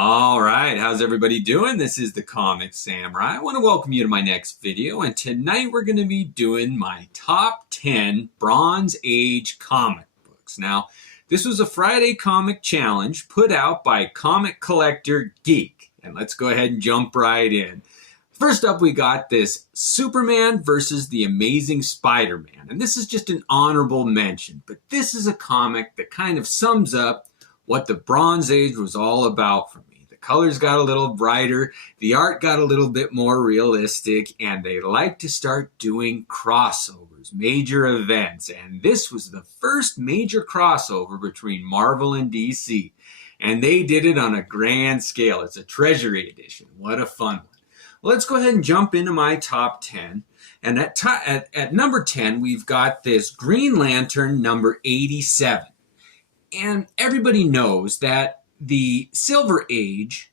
All right, how's everybody doing? This is the Comic Samurai. I want to welcome you to my next video, and tonight we're going to be doing my top 10 Bronze Age comic books. Now, this was a Friday comic challenge put out by Comic Collector Geek, and let's go ahead and jump right in. First up, we got this Superman versus the Amazing Spider-Man, and this is just an honorable mention, but this is a comic that kind of sums up what the Bronze Age was all about for me. The colors got a little brighter, the art got a little bit more realistic, and they like to start doing crossovers, major events. And this was the first major crossover between Marvel and DC. And they did it on a grand scale. It's a Treasury edition. What a fun one. Well, let's go ahead and jump into my top 10. And at number 10, we've got this Green Lantern number 87. And everybody knows that the Silver Age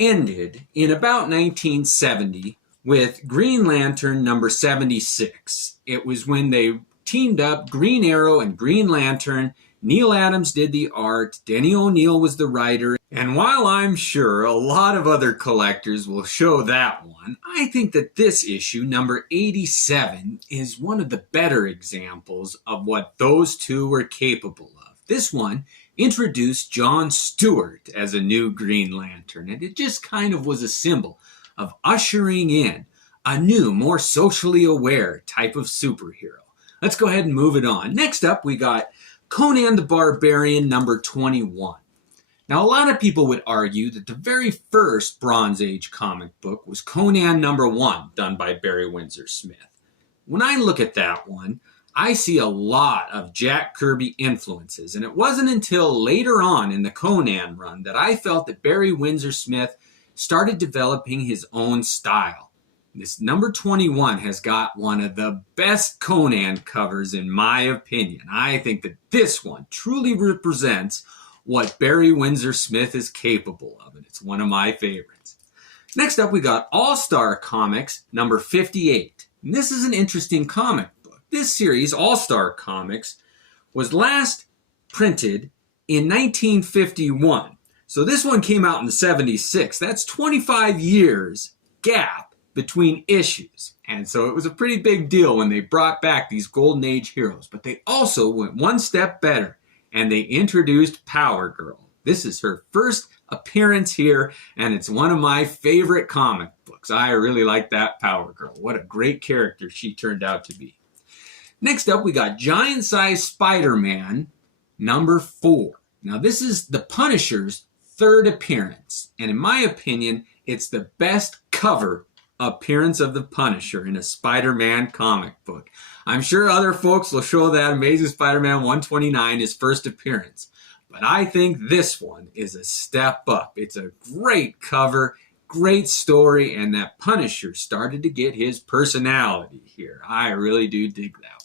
ended in about 1970 with Green Lantern number 76. It was when they teamed up Green Arrow and Green Lantern. Neil Adams did the art, Denny O'Neil was the writer, and while I'm sure a lot of other collectors will show that one, I think that this issue, number 87, is one of the better examples of what those two were capable of. This one introduced John Stewart as a new Green Lantern, and it just kind of was a symbol of ushering in a new, more socially aware type of superhero. Let's go ahead and move it on. Next up, we got Conan the Barbarian number 21. Now, a lot of people would argue that the very first Bronze Age comic book was Conan number 1, done by Barry Windsor Smith. When I look at that one, I see a lot of Jack Kirby influences, and it wasn't until later on in the Conan run that I felt that Barry Windsor Smith started developing his own style. This number 21 has got one of the best Conan covers in my opinion. I think that this one truly represents what Barry Windsor Smith is capable of, and it's one of my favorites. Next up, we got All-Star Comics number 58. And this is an interesting comic. This series, All-Star Comics, was last printed in 1951. So this one came out in the 76. That's 25 years gap between issues. And so it was a pretty big deal when they brought back these Golden Age heroes. But they also went one step better, and they introduced Power Girl. This is her first appearance here, and it's one of my favorite comic books. I really like that Power Girl. What a great character she turned out to be. Next up, we got Giant Size Spider-Man number 4. Now, this is the Punisher's third appearance. And in my opinion, it's the best cover appearance of the Punisher in a Spider-Man comic book. I'm sure other folks will show that Amazing Spider-Man 129, his first appearance. But I think this one is a step up. It's a great cover. Great story, and that Punisher started to get his personality here. I really do dig that one.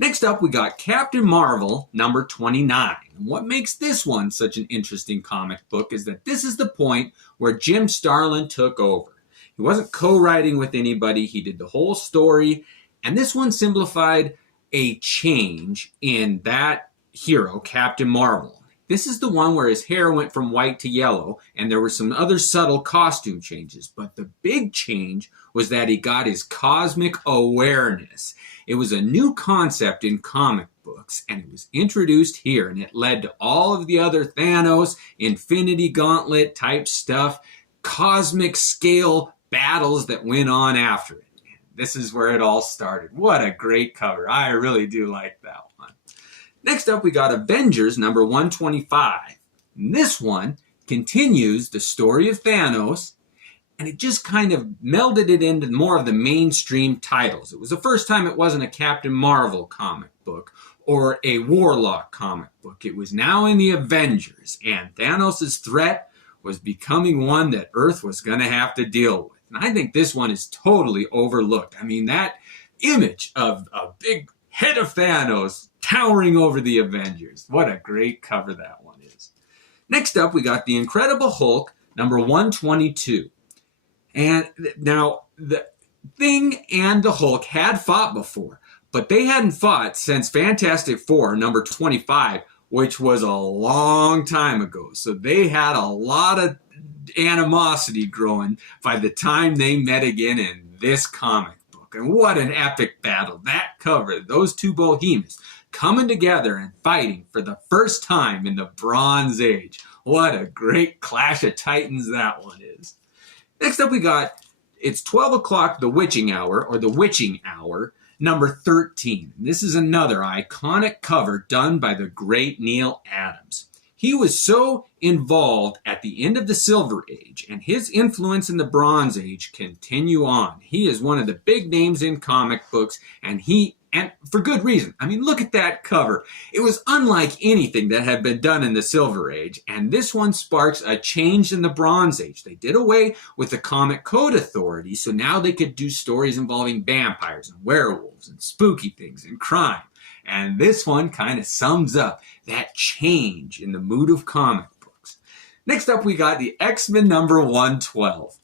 Next up, we got Captain Marvel number 29. And what makes this one such an interesting comic book is that this is the point where Jim Starlin took over. He wasn't co-writing with anybody. He did the whole story, and this one simplified a change in that hero, Captain Marvel. This is the one where his hair went from white to yellow, and there were some other subtle costume changes. But the big change was that he got his cosmic awareness. It was a new concept in comic books, and it was introduced here, and it led to all of the other Thanos, Infinity Gauntlet type stuff, cosmic scale battles that went on after it. This is where it all started. What a great cover. I really do like that one. Next up, we got Avengers number 125. And this one continues the story of Thanos, and it just kind of melded it into more of the mainstream titles. It was the first time it wasn't a Captain Marvel comic book or a Warlock comic book. It was now in the Avengers, and Thanos' threat was becoming one that Earth was going to have to deal with. And I think this one is totally overlooked. I mean, that image of a big head of Thanos towering over the Avengers. What a great cover that one is. Next up, we got The Incredible Hulk, number 122. And now, the Thing and the Hulk had fought before, but they hadn't fought since Fantastic Four, number 25, which was a long time ago. So they had a lot of animosity growing by the time they met again in this comic book. And what an epic battle. That cover, those two behemoths coming together and fighting for the first time in the Bronze Age. What a great clash of titans that one is. Next up we got, it's 12 o'clock, the witching hour, or the witching hour, number 13. This is another iconic cover done by the great Neal Adams. He was so involved at the end of the Silver Age, and his influence in the Bronze Age continue on. He is one of the big names in comic books, and for good reason. I mean, look at that cover. It was unlike anything that had been done in the Silver Age, and this one sparks a change in the Bronze Age. They did away with the Comic Code Authority, so now they could do stories involving vampires and werewolves and spooky things and crime. And this one kind of sums up that change in the mood of comic books. Next up, we got the X-Men number 112.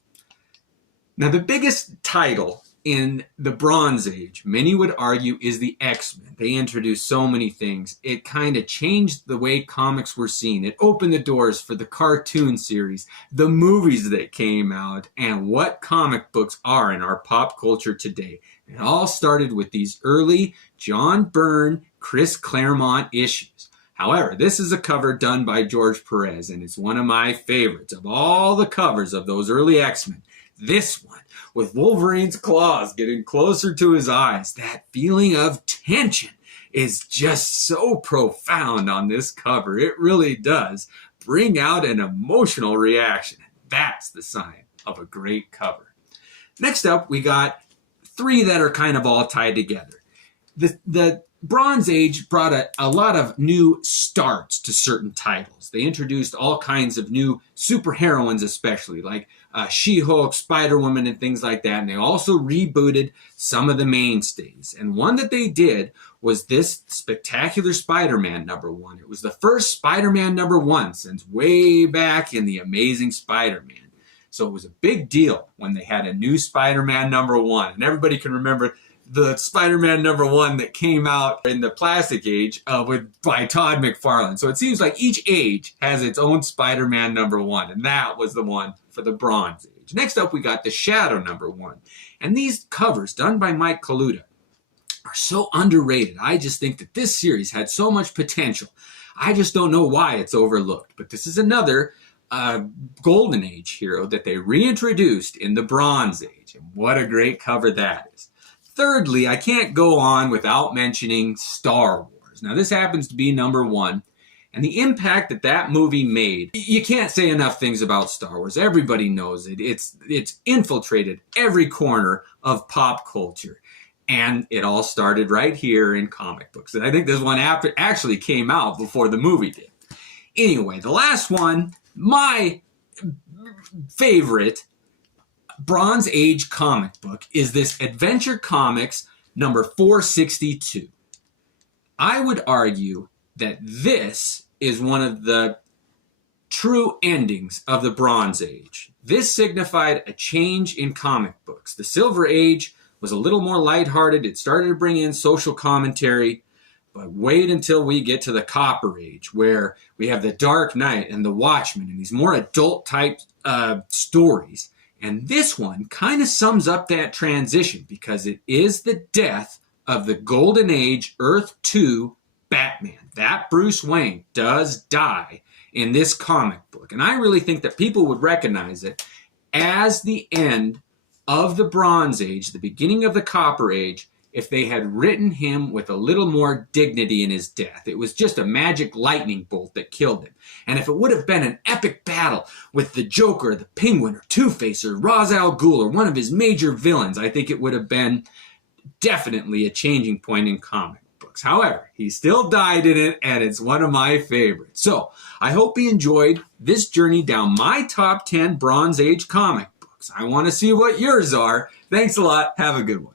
Now, the biggest title in the Bronze Age, many would argue, is the X-Men. They introduced so many things. It kind of changed the way comics were seen. It opened the doors for the cartoon series, the movies that came out, and what comic books are in our pop culture today. It all started with these early John Byrne, Chris Claremont issues. However, this is a cover done by George Perez, and it's one of my favorites of all the covers of those early X-Men. This one, with Wolverine's claws getting closer to his eyes, that feeling of tension is just so profound on this cover. It really does bring out an emotional reaction. That's the sign of a great cover. Next up, we got three that are kind of all tied together. The Bronze Age brought a lot of new starts to certain titles. They introduced all kinds of new superheroines, especially like She-Hulk, Spider-Woman, and things like that. And they also rebooted some of the mainstays. And one that they did was this Spectacular Spider-Man number 1. It was the first Spider-Man number 1 since way back in the Amazing Spider-Man. So it was a big deal when they had a new Spider-Man number 1. And everybody can remember the Spider-Man number 1 that came out in the Plastic Age by Todd McFarlane. So it seems like each age has its own Spider-Man number 1, and that was the one for the Bronze Age. Next up, we got the Shadow number 1. And these covers done by Mike Kaluta are so underrated. I just think that this series had so much potential. I just don't know why it's overlooked. But this is another Golden Age hero that they reintroduced in the Bronze Age. And what a great cover that is. Thirdly, I can't go on without mentioning Star Wars. Now, this happens to be number 1, and the impact that that movie made, you can't say enough things about Star Wars. Everybody knows it. It's infiltrated every corner of pop culture, and it all started right here in comic books. And I think this one actually came out before the movie did. Anyway, the last one, my favorite Bronze Age comic book is this Adventure Comics number 462. I would argue that this is one of the true endings of the Bronze Age. This signified a change in comic books. The Silver Age was a little more lighthearted. It started to bring in social commentary. But wait until we get to the Copper Age, where we have the Dark Knight and the Watchmen and these more adult-type stories. And this one kind of sums up that transition because it is the death of the Golden Age Earth 2 Batman. That Bruce Wayne does die in this comic book. And I really think that people would recognize it as the end of the Bronze Age, the beginning of the Copper Age, if they had written him with a little more dignity in his death. It was just a magic lightning bolt that killed him. And if it would have been an epic battle with the Joker, the Penguin, or Two-Face, or Ra's al Ghul, or one of his major villains, I think it would have been definitely a changing point in comic books. However, he still died in it, and it's one of my favorites. So, I hope you enjoyed this journey down my top 10 Bronze Age comic books. I want to see what yours are. Thanks a lot. Have a good one.